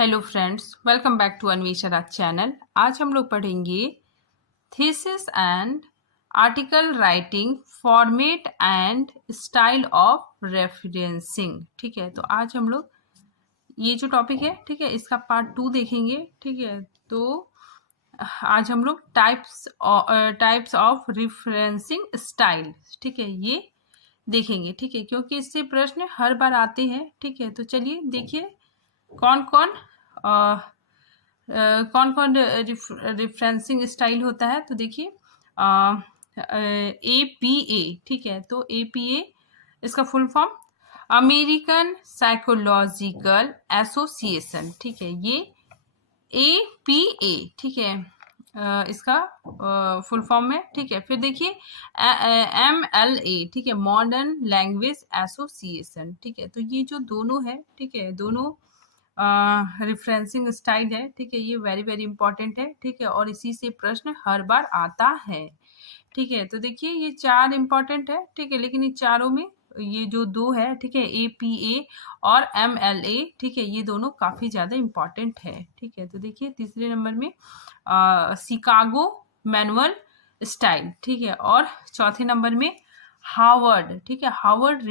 Hello friends, welcome back to Anvesha channel. आज हम लोग पढ़ेंगे thesis and article writing format and style of referencing. ठीक है, तो आज हम लोग ये जो टॉपिक है, ठीक है, इसका पार्ट 2 देखेंगे। ठीक है, तो आज हम लोग टाइप्स ऑफ रेफरेंसिंग स्टाइल, ठीक है, ये देखेंगे। ठीक है, क्योंकि इससे प्रश्न हर बार आते हैं। ठीक है, तो चलिए देखिए कौन कौन कौन कौन रिफरेंसिंग स्टाइल होता है। तो देखिए APA, ठीक है, तो APA इसका full form American psychological association. ठीक है, ये APA, ठीक है, इसका फुल फॉर्म है। ठीक है, फिर देखिए MLA, ठीक है, मॉडर्न लैंग्वेज एसोसिएशन। ठीक है, तो ये जो दोनों है, ठीक है, दोनों रिफरेंसिंग स्टाइल है। ठीक है, ये वेरी वेरी इंपॉर्टेंट है। ठीक है, और इसी से प्रश्न हर बार आता है। ठीक है, तो देखिए ये चार इंपॉर्टेंट है। ठीक है, लेकिन इन चारों में ये जो दो है, ठीक है, APA और MLA, ठीक है, ये दोनों काफी ज्यादा इंपॉर्टेंट है। ठीक है, तो देखिए तीसरे नंबर में शिकागो मैनुअल स्टाइल। ठीक है, और चौथे नंबर में हार्वर्ड, ठीक है, हार्वर्ड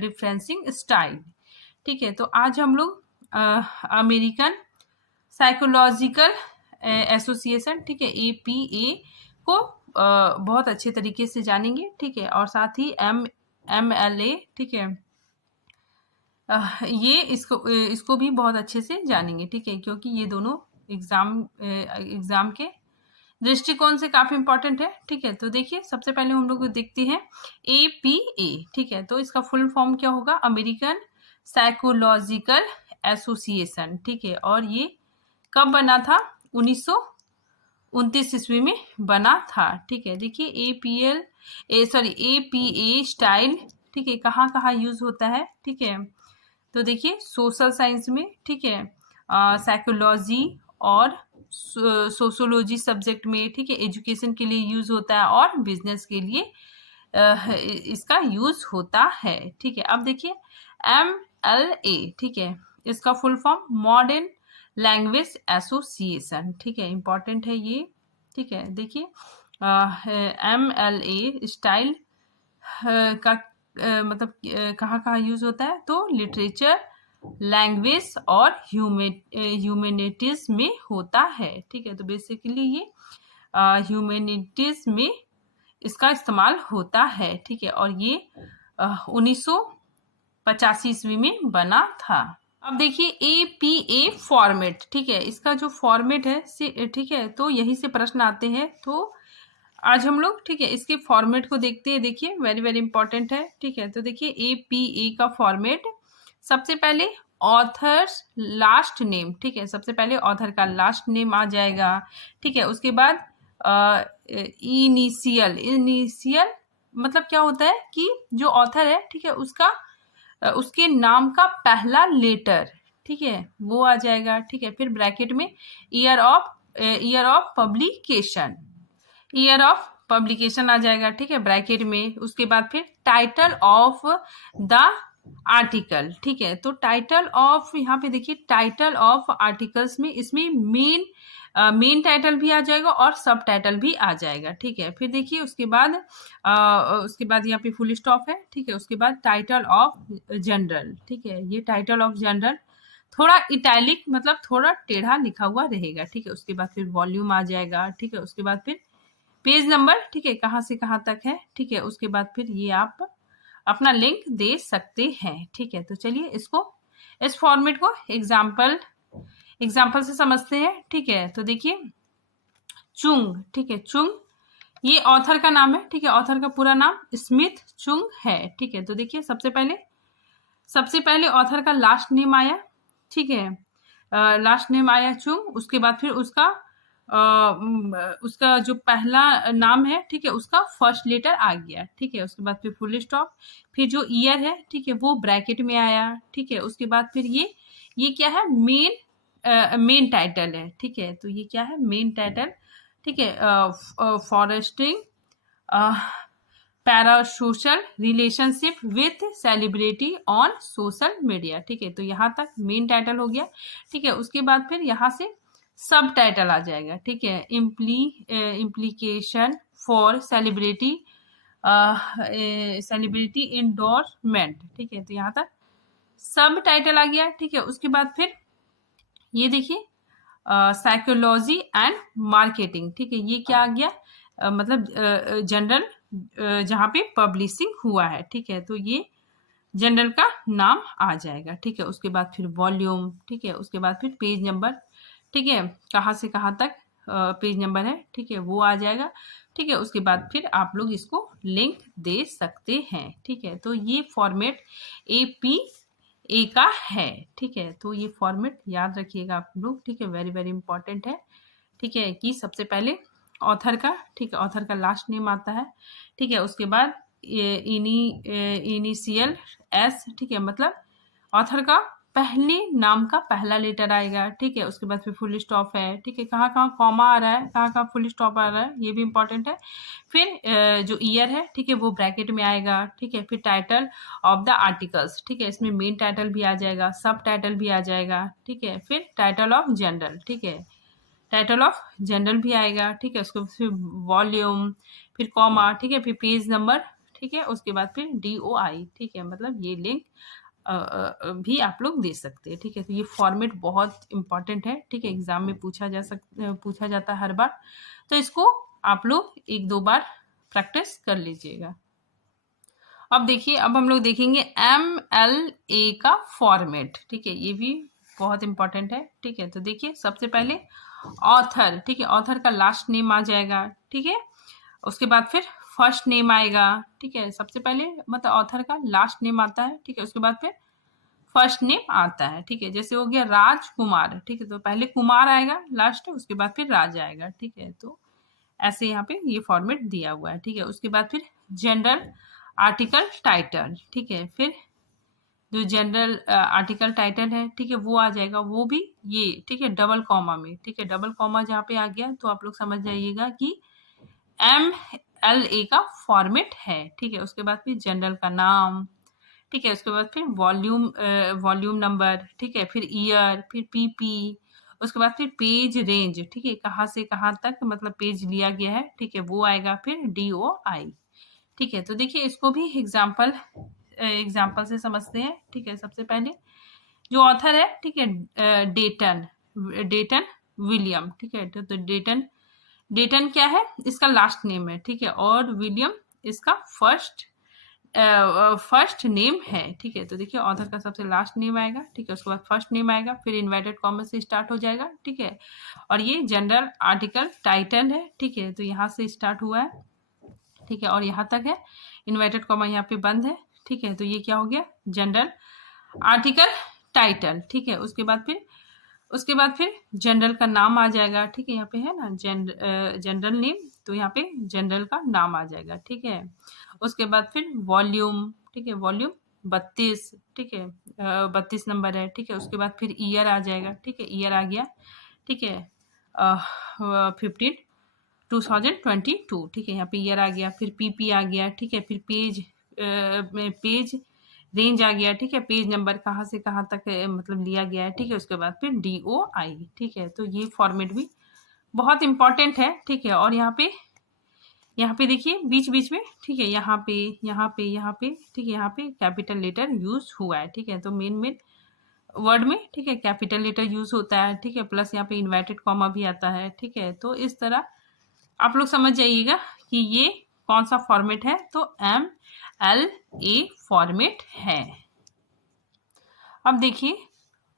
रिफरेंसिंग स्टाइल। ठीक है, तो आज हम लोग अमेरिकन साइकोलॉजिकल एसोसिएशन, ठीक है, APA को बहुत अच्छे तरीके से जानेंगे। ठीक है, और साथ ही MLA, ठीक है, ये इसको भी बहुत अच्छे से जानेंगे। ठीक है, क्योंकि ये दोनों एग्जाम के दृष्टिकोण से काफी इंपॉर्टेंट है। ठीक है, तो देखिए सबसे पहले हम लोग देखते हैं APA। ठीक है, तो इसका फुल फॉर्म क्या होगा? American psychological association. ठीक है, और ये कब बना था? 1929 ईस्वी में बना था। ठीक है, देखिए APA स्टाइल, ठीक है, कहाँ कहाँ यूज होता है? ठीक है, तो देखिए सोशल साइंस में, ठीक है, साइकोलॉजी और सोशोलॉजी सब्जेक्ट में, ठीक है, एजुकेशन के लिए यूज होता है, और बिजनेस के लिए इसका यूज होता है। ठीक है, अब देखिए MLA, ठीक है, इसका full form modern language association. ठीक है, इंपॉर्टेंट है ये। ठीक है, देखिए MLA स्टाइल का मतलब कहाँ कहाँ यूज होता है? तो लिटरेचर, लैंग्वेज और ह्यूमैनिटीज में होता है। ठीक है, तो बेसिकली ये ह्यूमैनिटीज में इसका इस्तेमाल होता है। ठीक है, और ये 1985 ईस्वी में बना था। अब देखिए APA फॉर्मेट। ठीक है, इसका जो फॉर्मेट है, ठीक है, तो यही से प्रश्न आते हैं। तो आज हम लोग, ठीक है, इसके फॉर्मेट को देखते हैं। देखिए वेरी वेरी इंपॉर्टेंट है। ठीक है, तो देखिए APA का फॉर्मेट, सबसे पहले ऑथर्स लास्ट नेम, ठीक है, सबसे पहले ऑथर का लास्ट नेम आ जाएगा। ठीक है, उसके बाद इनिशियल मतलब क्या होता है कि जो ऑथर है, ठीक है, उसके नाम का पहला लेटर, ठीक है, वो आ जाएगा। ठीक है, फिर ब्रैकेट में ईयर ऑफ पब्लिकेशन आ जाएगा। ठीक है, ब्रैकेट में। उसके बाद फिर टाइटल ऑफ द आर्टिकल। ठीक है, तो टाइटल ऑफ, यहाँ पे देखिए टाइटल ऑफ आर्टिकल्स में इसमें मेन टाइटल भी आ जाएगा और सब टाइटल भी आ जाएगा। ठीक है, फिर देखिए उसके बाद यहाँ पे फुल स्टॉप है। ठीक है, उसके बाद टाइटल ऑफ जनरल। ठीक है, ये टाइटल ऑफ जनरल थोड़ा इटैलिक मतलब थोड़ा टेढ़ा लिखा हुआ रहेगा। ठीक है, उसके बाद फिर वॉल्यूम आ जाएगा। ठीक है, उसके बाद फिर पेज नंबर, ठीक है, कहाँ से कहाँ तक है। ठीक है, उसके बाद फिर ये आप अपना लिंक दे सकते हैं। ठीक है, तो चलिए इस फॉर्मेट को एग्जाम्पल से समझते हैं। ठीक है, तो देखिए चुंग, ठीक है, चुंग ये ऑथर का नाम है। ठीक है, ऑथर का पूरा नाम स्मिथ चुंग है। ठीक है, तो देखिए सबसे पहले ऑथर का लास्ट नेम आया। ठीक है, लास्ट नेम आया चुंग। उसके बाद फिर उसका जो पहला नाम है, ठीक है, उसका फर्स्ट लेटर आ गया। ठीक है, उसके बाद फिर फुल स्टॉप, फिर जो ईयर है, ठीक है, वो ब्रैकेट में आया। ठीक है, उसके बाद फिर ये क्या है? मेन टाइटल है। ठीक है, तो ये क्या है? Main title. ठीक है, foresting parasocial relationship with celebrity on social media. ठीक है, तो यहाँ तक मेन टाइटल हो गया। ठीक है, उसके बाद फिर यहाँ से सब टाइटल आ जाएगा। ठीक है, इम्प्लीकेशन फॉर सेलिब्रिटी इंडोर्समेंट। ठीक है, तो यहाँ तक सब टाइटल आ गया। ठीक है, उसके बाद फिर ये देखिए साइकोलॉजी एंड मार्केटिंग। ठीक है, ये क्या आ गया, मतलब जनरल जहाँ पे पब्लिशिंग हुआ है। ठीक है, तो ये जनरल का नाम आ जाएगा। ठीक है, उसके बाद फिर वॉल्यूम। ठीक है, उसके बाद फिर पेज नंबर। ठीक है, कहाँ से कहाँ तक पेज नंबर है। ठीक है, वो आ जाएगा। ठीक है, उसके बाद फिर आप लोग इसको लिंक दे सकते हैं। ठीक है, तो ये फॉर्मेट APA का है। ठीक है, तो ये फॉर्मेट याद रखिएगा आप लोग। ठीक है, वेरी वेरी इंपॉर्टेंट है। ठीक है, कि सबसे पहले ऑथर का, ठीक है, ऑथर का लास्ट नेम आता है। ठीक है, उसके बाद इनिशियल S। ठीक है, मतलब ऑथर का पहले नाम का पहला लेटर आएगा। ठीक है, उसके बाद फिर फुल स्टॉप है। ठीक है, कहाँ कहाँ कॉमा आ रहा है, कहाँ कहाँ फुल स्टॉप आ रहा है, ये भी इंपॉर्टेंट है। फिर जो ईयर है, ठीक है, वो ब्रैकेट में आएगा। ठीक है, फिर टाइटल ऑफ द आर्टिकल्स। ठीक है, इसमें मेन टाइटल भी आ जाएगा, सब टाइटल भी आ जाएगा। ठीक है, फिर टाइटल ऑफ जनरल। ठीक है, टाइटल ऑफ जनरल भी आएगा। ठीक है, उसके फिर वॉल्यूम, फिर कॉमा। ठीक है, फिर पेज नंबर। ठीक है, उसके बाद फिर DOI। ठीक है, मतलब ये लिंक भी आप लोग दे सकते हैं। ठीक है, तो ये फॉर्मेट बहुत इंपॉर्टेंट है। ठीक है, एग्जाम में पूछा जाता है हर बार, तो इसको आप लोग 1-2 बार प्रैक्टिस कर लीजिएगा। अब देखिए, अब हम लोग देखेंगे MLA का फॉर्मेट। ठीक है, ये भी बहुत इंपॉर्टेंट है। ठीक है, तो देखिए सबसे पहले ऑथर। ठीक है, ऑथर का लास्ट नेम आ जाएगा। ठीक है, उसके बाद फिर फर्स्ट नेम आएगा। ठीक है, सबसे पहले मतलब ऑथर का लास्ट नेम आता है। ठीक है, उसके बाद फिर फर्स्ट नेम आता है। ठीक है, जैसे हो गया राजकुमार। ठीक है, तो पहले कुमार आएगा लास्ट, उसके बाद फिर राज आएगा। ठीक है, तो ऐसे यहाँ पे ये फॉर्मेट दिया हुआ है। ठीक है, उसके बाद फिर जनरल आर्टिकल टाइटल। ठीक है, फिर जो जनरल आर्टिकल टाइटल है, ठीक है, वो आ जाएगा, वो भी ये। ठीक है, डबल कॉमा में। ठीक है, डबल कॉमा जहाँ पे आ गया तो आप लोग समझ जाइएगा कि MLA का फॉर्मेट है। ठीक है, उसके बाद फिर जनरल का नाम। ठीक है, उसके बाद फिर वॉल्यूम नंबर। ठीक है, फिर ईयर, फिर PP, उसके बाद फिर पेज रेंज। ठीक है, कहाँ से कहाँ तक मतलब पेज लिया गया है। ठीक है, वो आएगा। फिर DOI। ठीक है, तो देखिए इसको भी एग्जाम्पल से समझते हैं। ठीक है, सबसे पहले जो ऑथर है, ठीक है, डेटन विलियम। ठीक है, तो डेटन क्या है, इसका लास्ट नेम है। ठीक है, और विलियम इसका फर्स्ट नेम है। ठीक है, तो देखिए ऑथर का सबसे लास्ट नेम आएगा। ठीक है, उसके बाद फर्स्ट नेम आएगा, फिर इन्वर्टेड कॉमा से स्टार्ट हो जाएगा। ठीक है, और ये जनरल आर्टिकल टाइटल है। ठीक है, तो यहाँ से स्टार्ट हुआ है। ठीक है, और यहाँ तक है, इन्वर्टेड कॉमा यहाँ पे बंद है। ठीक है, तो ये क्या हो गया, जनरल आर्टिकल टाइटल। ठीक है, उसके बाद फिर जनरल का नाम आ जाएगा। ठीक है, यहाँ पे है ना जनरल नेम, तो यहाँ पे जनरल का नाम आ जाएगा। ठीक है, उसके बाद फिर वॉल्यूम। ठीक है, वॉल्यूम 32। ठीक है, 32 नंबर है। ठीक है, उसके बाद फिर ईयर आ जाएगा। ठीक है, ईयर आ गया। ठीक है, 2022। ठीक है, यहाँ पे ईयर आ गया। फिर PP आ गया। ठीक है, फिर पेज रेंज आ गया। ठीक है, पेज नंबर कहाँ से कहाँ तक मतलब लिया गया है। ठीक है, उसके बाद फिर DOI। ठीक है, तो ये फॉर्मेट भी बहुत इंपॉर्टेंट है। ठीक है, और यहाँ पे देखिए बीच बीच में। ठीक है, यहाँ पे ठीक है, यहाँ पे कैपिटल लेटर यूज हुआ है। ठीक है, तो मेन वर्ड में, ठीक है, कैपिटल लेटर यूज होता है। ठीक है, प्लस यहाँ पे इन्वर्टेड कॉमा भी आता है। ठीक है, तो इस तरह आप लोग समझ जाइएगा कि ये कौन सा फॉर्मेट है, तो MLA फॉर्मेट है। अब देखिए,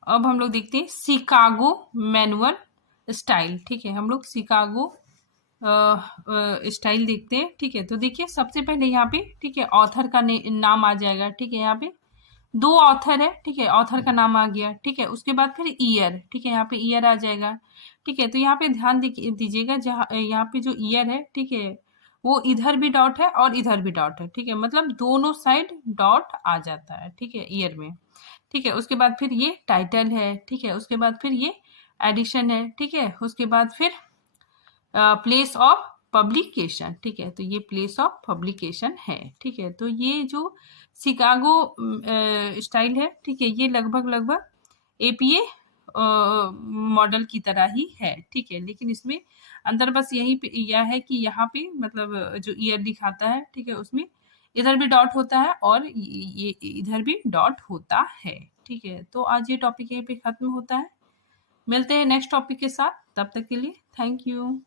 अब हम लोग देखते हैं शिकागो मैनुअल स्टाइल। ठीक है, हम लोग शिकागो स्टाइल देखते हैं। ठीक है, तो देखिए सबसे पहले यहाँ पे, ठीक है, ऑथर का नाम आ जाएगा। ठीक है, यहाँ पे 2 ऑथर है। ठीक है, ऑथर का नाम आ गया। ठीक है, उसके बाद फिर ईयर। ठीक है, यहाँ पे ईयर आ जाएगा। ठीक है, तो यहाँ पे ध्यान दीजिएगा, जहाँ यहाँ पे जो ईयर है, ठीक है, वो इधर भी डॉट है और इधर भी डॉट है। ठीक है, मतलब दोनों साइड डॉट आ जाता है। ठीक है, ईयर में। ठीक है, उसके बाद फिर ये टाइटल है। ठीक है, उसके बाद फिर ये एडिशन है। ठीक है, उसके बाद फिर प्लेस ऑफ पब्लिकेशन, ठीक है, तो ये प्लेस ऑफ पब्लिकेशन है, ठीक है। तो ये जो शिकागो स्टाइल है, ठीक है, ये लगभग एपीए मॉडल की तरह ही है, ठीक है, लेकिन इसमें अंदर बस यही यह है कि यहाँ पे मतलब जो ईयर दिखाता है, ठीक है, उसमें इधर भी डॉट होता है और ये इधर भी डॉट होता है, ठीक है। तो आज ये टॉपिक यहीं पे खत्म होता है, मिलते हैं नेक्स्ट टॉपिक के साथ, तब तक के लिए थैंक यू।